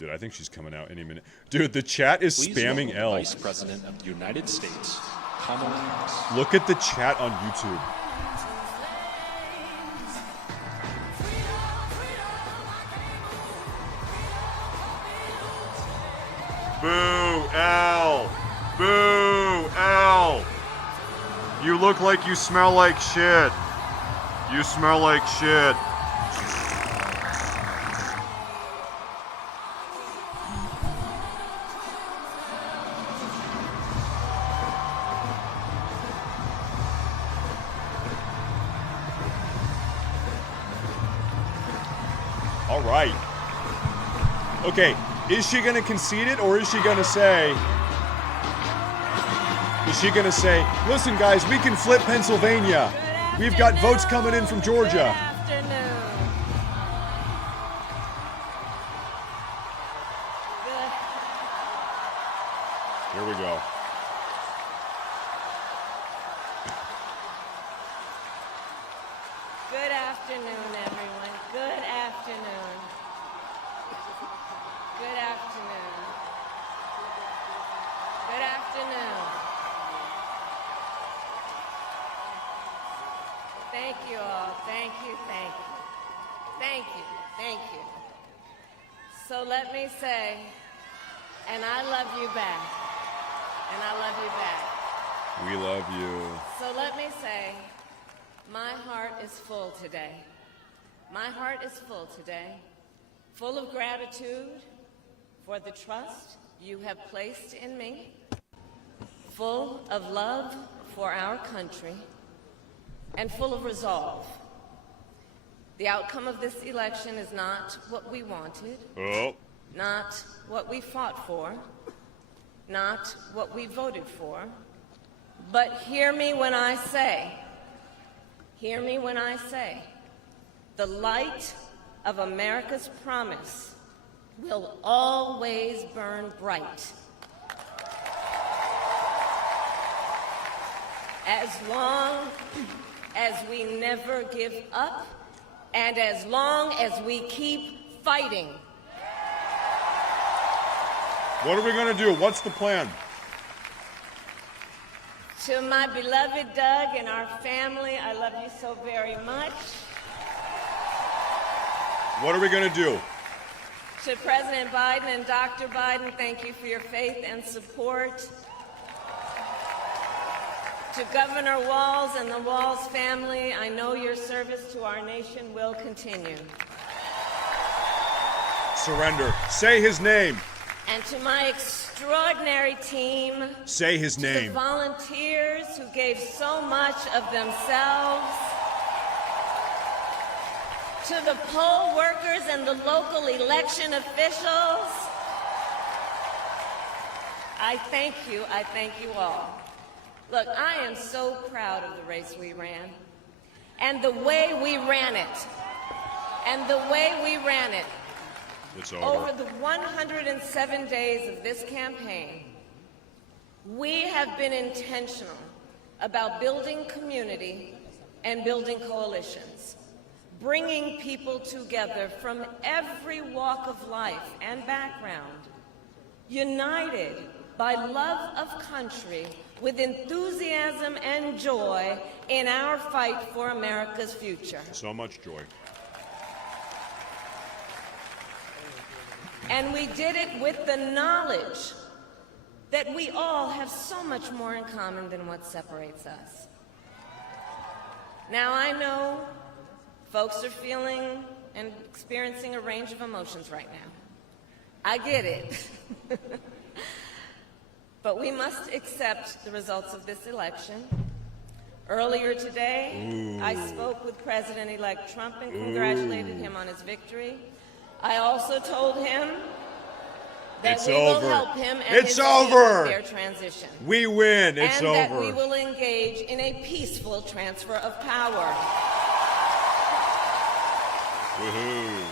Dude, I think she's coming out any minute. Dude, the chat is Please spamming welcome L. Vice President of the United States, Kamala Harris. Look at the chat on YouTube. Boo, Al! Boo, Al! You look like you smell like shit. You smell like shit. All right. Okay, is she gonna concede it, or is she gonna say, listen guys, we can flip Pennsylvania. We've got votes coming in from Georgia. Here we go. Good afternoon, everyone. Good afternoon. Good afternoon. Good afternoon. Thank you all. Thank you, thank you. Thank you, thank you. So let me say, and I love you back. And I love you back. We love you. So let me say, my heart is full today. My heart is full today, full of gratitude for the trust you have placed in me, full of love for our country, and full of resolve. The outcome of this election is not what we wanted, not what we fought for, not what we voted for, but hear me when I say, the light of America's promise will always burn bright. As long as we never give up, and as long as we keep fighting. What are we gonna do? What's the plan? To my beloved Doug and our family, I love you so very much. What are we gonna do? To President Biden and Dr. Biden, thank you for your faith and support. To Governor Walz and the Walz family, I know your service to our nation will continue. Surrender. Say his name. And to my extraordinary team, say his to name. The volunteers who gave so much of themselves, to the poll workers and the local election officials, I thank you all. Look, I am so proud of the race we ran, and the way we ran it, It's over. Over the 107 days of this campaign, we have been intentional about building community and building coalitions, bringing people together from every walk of life and background, united by love of country with enthusiasm and joy in our fight for America's future. So much joy. And we did it with the knowledge that we all have so much more in common than what separates us. Now, I know folks are feeling and experiencing a range of emotions right now. I get it. But we must accept the results of this election. Earlier today, I spoke with President-elect Trump and congratulated him on his victory. I also told him that we will help him and his team with their transition. We win. It's over. And that we will engage in a peaceful transfer of power. Woohoo.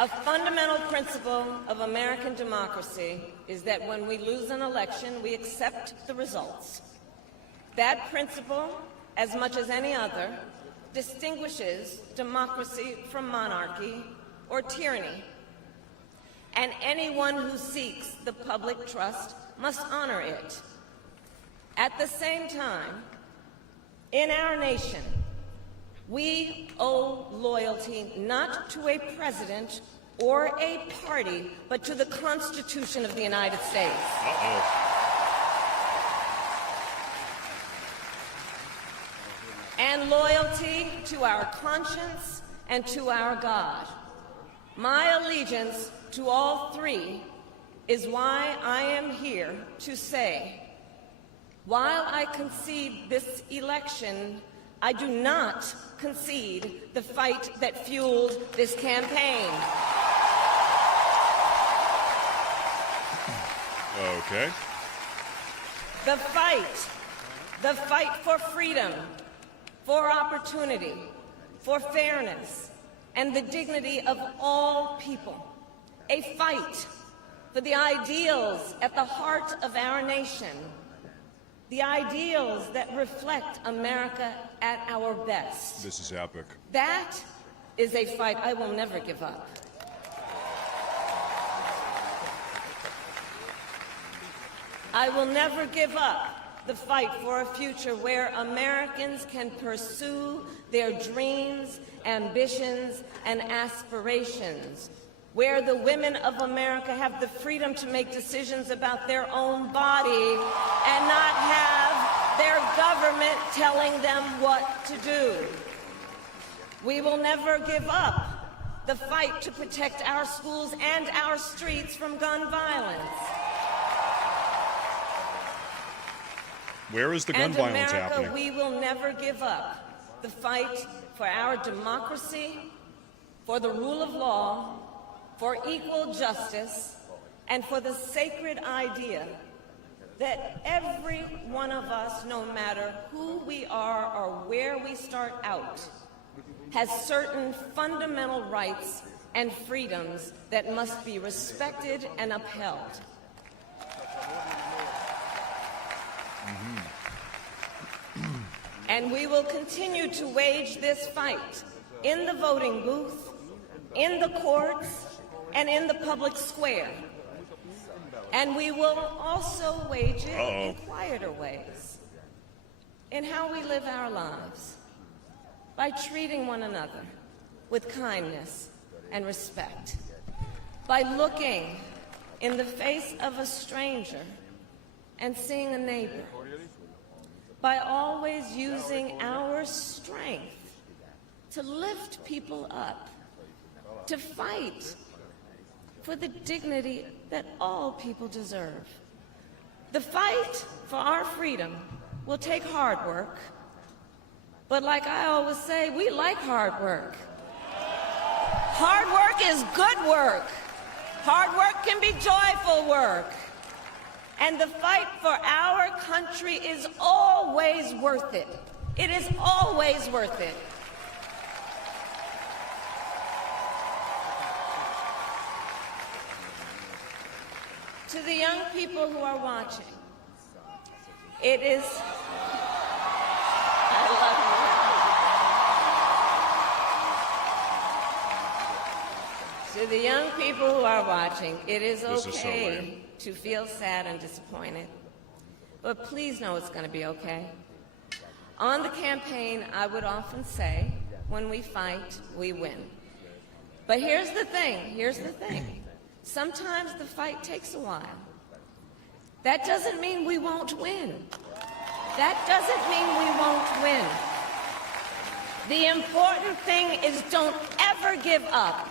A fundamental principle of American democracy is that when we lose an election, we accept the results. That principle, as much as any other, distinguishes democracy from monarchy or tyranny. And anyone who seeks the public trust must honor it. At the same time, in our nation, we owe loyalty not to a president or a party, but to the Constitution of the United States. And loyalty to our conscience and to our God. My allegiance to all three is why I am here to say, while I concede this election, I do not concede the fight that fueled this campaign. Okay. The fight for freedom, for opportunity, for fairness, and the dignity of all people. A fight for the ideals at the heart of our nation, the ideals that reflect America at our best. This is epic. That is a fight I will never give up. I will never give up the fight for a future where Americans can pursue their dreams, ambitions, and aspirations, where the women of America have the freedom to make decisions about their own body and not have their government telling them what to do. We will never give up the fight to protect our schools and our streets from gun violence. Where is the gun violence happening? We will never give up the fight for our democracy, for the rule of law, for equal justice, and for the sacred idea that every one of us, no matter who we are or where we start out, has certain fundamental rights and freedoms that must be respected and upheld. And we will continue to wage this fight in the voting booth, in the courts, and in the public square. And we will also wage it in quieter ways, in how we live our lives, by treating one another with kindness and respect, by looking in the face of a stranger and seeing a neighbor, by always using our strength to lift people up, to fight for the dignity that all people deserve. The fight for our freedom will take hard work, but like I always say, we like hard work. Hard work is good work. Hard work can be joyful work. And the fight for our country is always worth it. It is always worth it. To the young people who are watching, it is... I love you. To the young people who are watching, it is okay to feel sad and disappointed, but please know it's going to be okay. On the campaign, I would often say, when we fight, we win. But here's the thing. Sometimes the fight takes a while. That doesn't mean we won't win. That doesn't mean we won't win. The important thing is don't ever give up.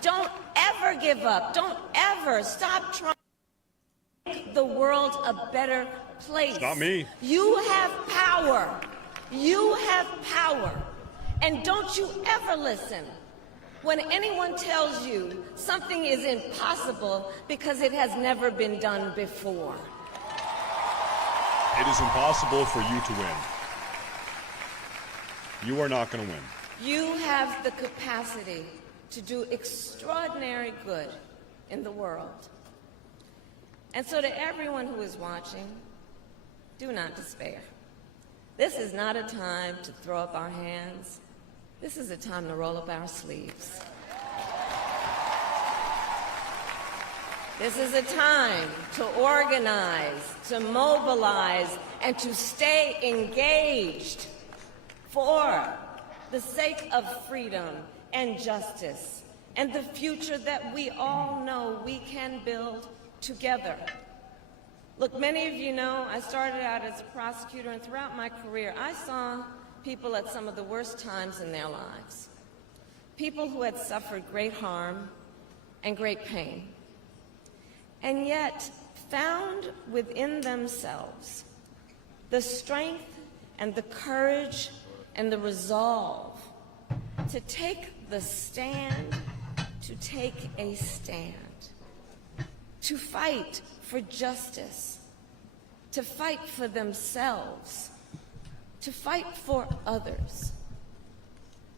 Don't ever give up. Don't ever stop trying to make the world a better place. Not me. You have power. You have power. And don't you ever listen when anyone tells you something is impossible because it has never been done before. It is impossible for you to win. You are not going to win. You have the capacity to do extraordinary good in the world. And so to everyone who is watching, do not despair. This is not a time to throw up our hands. This is a time to roll up our sleeves. This is a time to organize, to mobilize, and to stay engaged for the sake of freedom and justice and the future that we all know we can build together. Look, many of you know I started out as a prosecutor, and throughout my career, I saw people at some of the worst times in their lives. People who had suffered great harm and great pain, and yet found within themselves the strength and the courage and the resolve to take the stand, to take a stand, to fight for justice, to fight for themselves, to fight for others.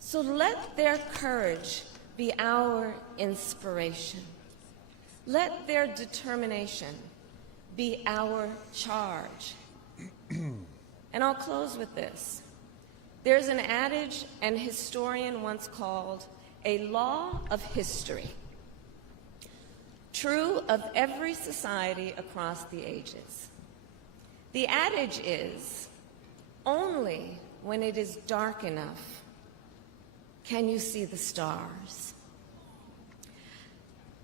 So let their courage be our inspiration. Let their determination be our charge. And I'll close with this. There's an adage an historian once called a law of history, true of every society across the ages. The adage is, only when it is dark enough can you see the stars.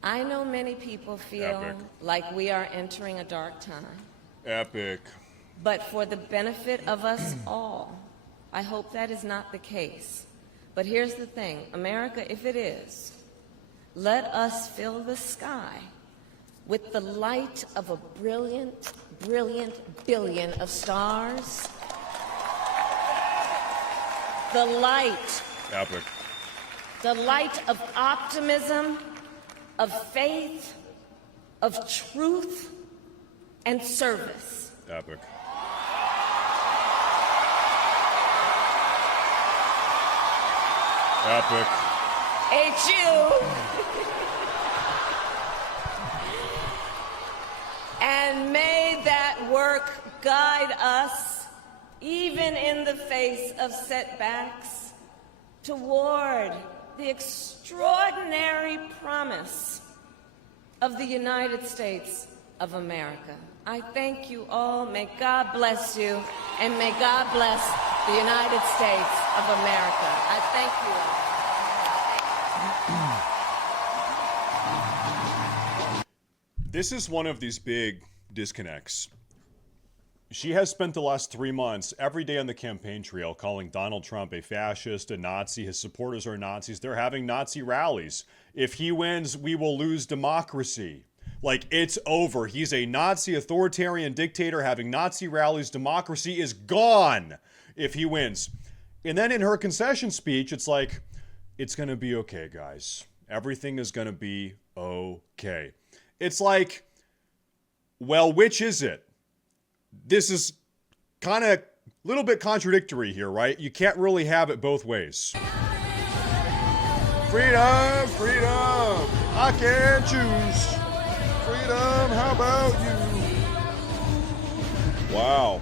I know many people feel Epic. like we are entering a dark time. Epic. But for the benefit of us all, I hope that is not the case. But here's the thing, America, if it is, let us fill the sky with the light of a brilliant, brilliant billion of stars. The light. Epic. The light of optimism, of faith, of truth, and service. Epic. Epic. HU. And may that work guide us, even in the face of setbacks, toward the extraordinary promise of the United States of America. I thank you all. May God bless you, and may God bless the United States of America. I thank you all. This is one of these big disconnects. She has spent the last 3 months every day on the campaign trail calling Donald Trump a fascist, a Nazi. His supporters are Nazis. They're having Nazi rallies. If he wins, we will lose democracy. Like, it's over. He's a Nazi authoritarian dictator having Nazi rallies. Democracy is gone if he wins. And then in her concession speech, it's like, it's going to be okay, guys. Everything is going to be okay. It's like, well, which is it? This is kind of a little bit contradictory here, right? You can't really have it both ways. Freedom, freedom, I can't choose. Freedom, how about you? Wow.